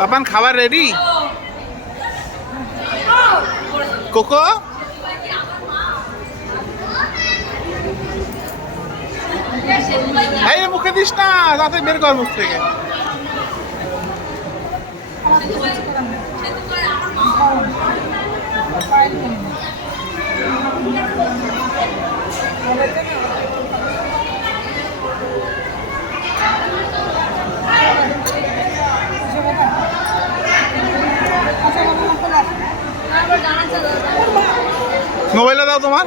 পাপান খাবার ready? Cocoa এই মুখে দিস না, তাতে বের কর মুখ থেকে। মোবাইলটা দাও তোমার।